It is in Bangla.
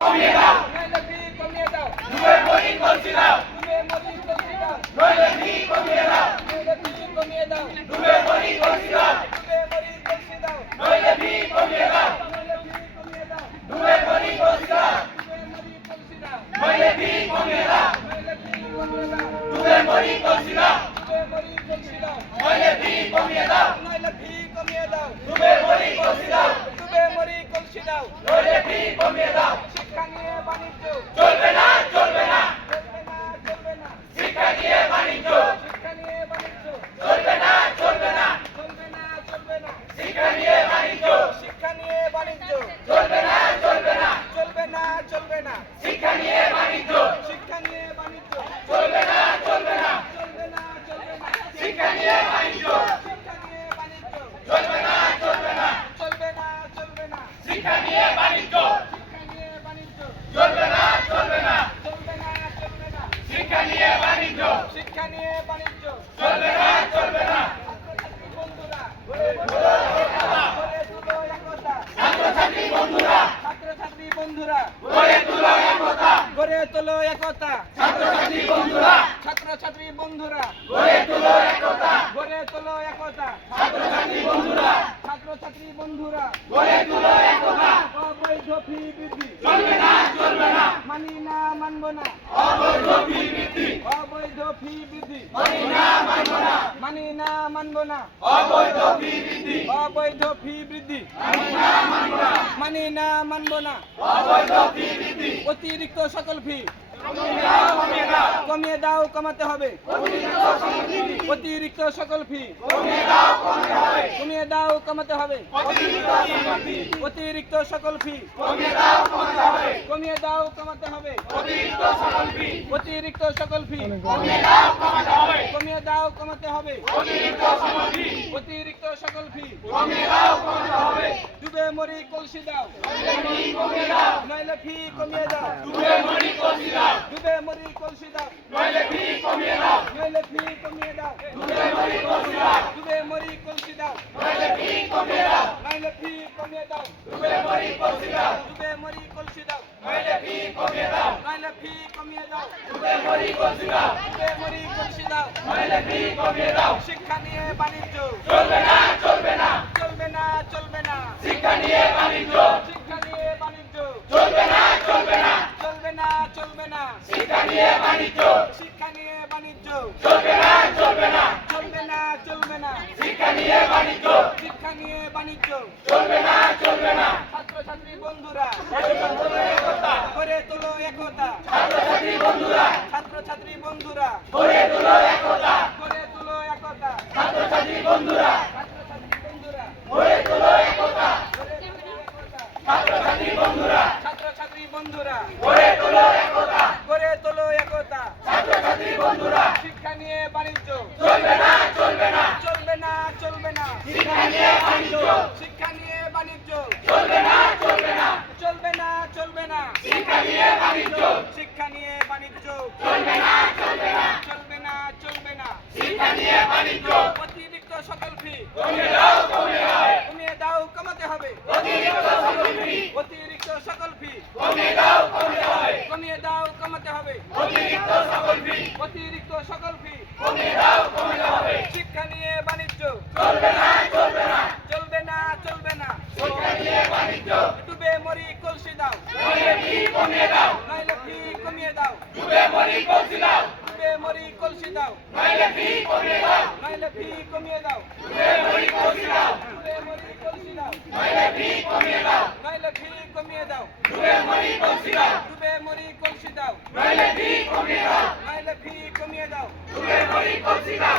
কমিয়ে দাও, নইলে ফি কমিয়ে দাও, ডুবে মরি কলসি দাও, ডুবে মরি কলসি দাও, নইলে ফি কমিয়ে দাও, নইলে ফি কমিয়ে দাও, ডুবে মরি কলসি দাও, ডুবে মরি কলসি দাও, নইলে ফি কমিয়ে দাও, নইলে ফি কমিয়ে দাও, ডুবে মরি কলসি দাও, ডুবে মরি কলসি দাও, নইলে ফি কমিয়ে দাও, নইলে ফি কমিয়ে দাও, ডুবে মরি কলসি দাও, ডুবে মরি কলসি দাও, নইলে ফি কমিয়ে দাও, নইলে ফি কমিয়ে দাও, ডুবে মরি কলসি দাও, ডুবে মরি কলসি দাও, নইলে ফি কমিয়ে দাও, শিক্ষা নিয়ে বাণিজ্য চলবে না, চলবে না, চলবে না, চলবে না, শিক্ষা নিয়ে বাণিজ্য, শিক্ষা নিয়ে বাণিজ্য চলবে না, চলবে না, চলবে না, চলবে না, শিক্ষা নিয়ে বাণিজ্য, শিক্ষা নিয়ে বাণিজ্য চলবে না, চলবে না, চলবে না, চলবে না, শিক্ষা নিয়ে বাণিজ্য, শিক্ষা নিয়ে বাণিজ্য চলবে না, চলবে না, চলবে না, চলবে না, শিক্ষা নিয়ে বাণিজ্য, শিক্ষা নিয়ে বাণিজ্য চলবে না, চলবে না, চলবে না, চলবে না, শিক্ষা নিয়ে বাণিজ্য, শিক্ষা নিয়ে বাণিজ্য চলবে না, চলবে না, চলবে না, চলবে না, শিক্ষা নিয়ে বাণিজ্য, শিক্ষা নিয়ে বাণিজ্য চলবে না, চলবে না, ছাত্রছাত্রী বন্ধুরা গড়ে তোলো একতা, গড়ে তুলো একতা, ছাত্রছাত্রী বন্ধুরা, ছাত্রছাত্রী বন্ধুরা গড়ে তোলো একতা, গড়ে তোলো একতা, ছাত্রছাত্রী বন্ধুরা, ছাত্রছাত্রী বন্ধুরা গড়ে তোলো একতা, গড়ে তোলো একতা, ছাত্রছাত্রী বন্ধুরা, ছাত্রছাত্রী বন্ধুরা গড়ে তোলো একতা, অবৈধ ফি বৃদ্ধি চলবে না, চলবে না, মানি না, মানব না, অবৈধ ফি বৃদ্ধি, অবৈধ ফি বৃদ্ধি মানি না, মানব না, মানি না, মানব না, অবৈধ ফি বৃদ্ধি, অবৈধ ফি বৃদ্ধি মানি না, মানব না, মানি না, মানব না, অবৈধ ফি বৃদ্ধি, অতিরিক্ত সকল ফি কমিয়ে দাও, কমিয়ে দাও, কমিয়ে দাও, কমাতে হবে, অতিরিক্ত সম্পত্তি, অতিরিক্ত সকল ফি কমিয়ে দাও, কমাতে হবে, কমিয়ে দাও, কমাতে হবে, অতিরিক্ত সম্পত্তি, অতিরিক্ত সকল ফি কমিয়ে দাও, কমাতে হবে, কমিয়ে দাও, কমাতে হবে, অতিরিক্ত সম্পত্তি, অতিরিক্ত সকল ফি কমিয়ে দাও, কমাতে হবে, কমিয়ে দাও, কমাতে হবে, অতিরিক্ত সম্পত্তি, অতিরিক্ত সকল ফি কমিয়ে দাও, কমাতে হবে, ডুবে মরি কলসি দাও, কমিয়ে দাও, নইলে ফি কমিয়ে দাও, ডুবে মরি কলসি দাও, ডুবে মরি কলসি দাও, নইলে ফি কমিয়ে দাও, নইলে ফি কমিয়ে দাও, ডুবে মরি কলসি দাও, ডুবে মরি কলসি দাও, নইলে ফি কমিয়ে দাও, নইলে ফি কমিয়ে দাও, ডুবে মরি কলসি দাও, ডুবে মরি কলসি দাও, নইলে ফি কমিয়ে দাও, নইলে ফি কমিয়ে দাও, ডুবে মরি কলসি দাও, ডুবে মরি কলসি দাও, নইলে ফি কমিয়ে দাও, শিক্ষা নিয়ে বাণিজ্য চলবে না, চলবে না, চলবে না, চলবে না, শিক্ষা নিয়ে বাণিজ্য, শিক্ষা নিয়ে বাণিজ্য চলবে না, চলবে না, চলবে না, চলবে না, শিক্ষা নিয়ে বাণিজ্য, শিক্ষা নিয়ে বাণিজ্য চলবে না, চলবে না, চলবে না, চলবে না, শিক্ষা নিয়ে বাণিজ্য, শিক্ষা নিয়ে বাণিজ্য চলবে না, চলবে না, ছাত্রছাত্রী বন্ধুরা একতা, গড়ে তোলো একতা, ছাত্রছাত্রী বন্ধুরা, ছাত্রছাত্রী বন্ধুরা গড়ে তোলো একতা, গড়ে তোলো একতা, ছাত্রছাত্রী বন্ধুরা, ছাত্রছাত্রী বন্ধুরা গড়ে তোলো একতা, গড়ে তোলো একতা, ছাত্রছাত্রী বন্ধুরা, ছাত্রছাত্রী বন্ধুরা গড়ে তোলো একতা, গড়ে তোলো একতা, ছাত্রছাত্রী বন্ধুরা, শিক্ষা নিয়ে বাণিজ্য চলবে না, চলবে না, চলবে না, চলবে না, শিক্ষা নিয়ে বাণিজ্য, শিক্ষা নিয়ে বাণিজ্য চলবে না, চলবে না, চলবে না, চলবে না, শিক্ষা নিয়ে বাণিজ্য, শিক্ষা নিয়ে বাণিজ্য চলবে না, চলবে না, চলবে না, চলবে না, শিক্ষা নিয়ে বাণিজ্য, অতিরিক্ত সকল ফি কমিয়ে দাও, কমিয়ে দাও, কমিয়ে দাও, কমাতে হবে, অতিরিক্ত সম্পত্তি, অতিরিক্ত সকল ফি কমিয়ে দাও, কমিয়ে হবে, কমিয়ে দাও, কমাতে হবে, অতিরিক্ত সম্পত্তি, অতিরিক্ত সকল ফি কমিয়ে দাও, কমিয়ে হবে, শিক্ষা নিয়ে বাণিজ্য চলবে না, চলবে না, চলবে না, চলবে না, শিক্ষা নিয়ে বাণিজ্য, ডুবে মরি কলসি দাও, নইলে ফি কমিয়ে দাও, নইলে ফি কমিয়ে দাও, ডুবে মরি কলসি দাও, ডুবে মরি কলসি দাও, নইলে ফি কমিয়ে দাও, নইলে ফি কমিয়ে দাও, ডুবে মরি কলসি দাও, ডুবে মরি কলসি দাও, নইলে ফি কমিয়ে দাও, নইলে ফি কমিয়ে দাও, ডুবে মরি কলসি দাও, ডুবে মরি কলসি দাও, নইলে ফি কমিয়ে দাও, নইলে ফি কমিয়ে দাও, ডুবে মরি কলসি দাও,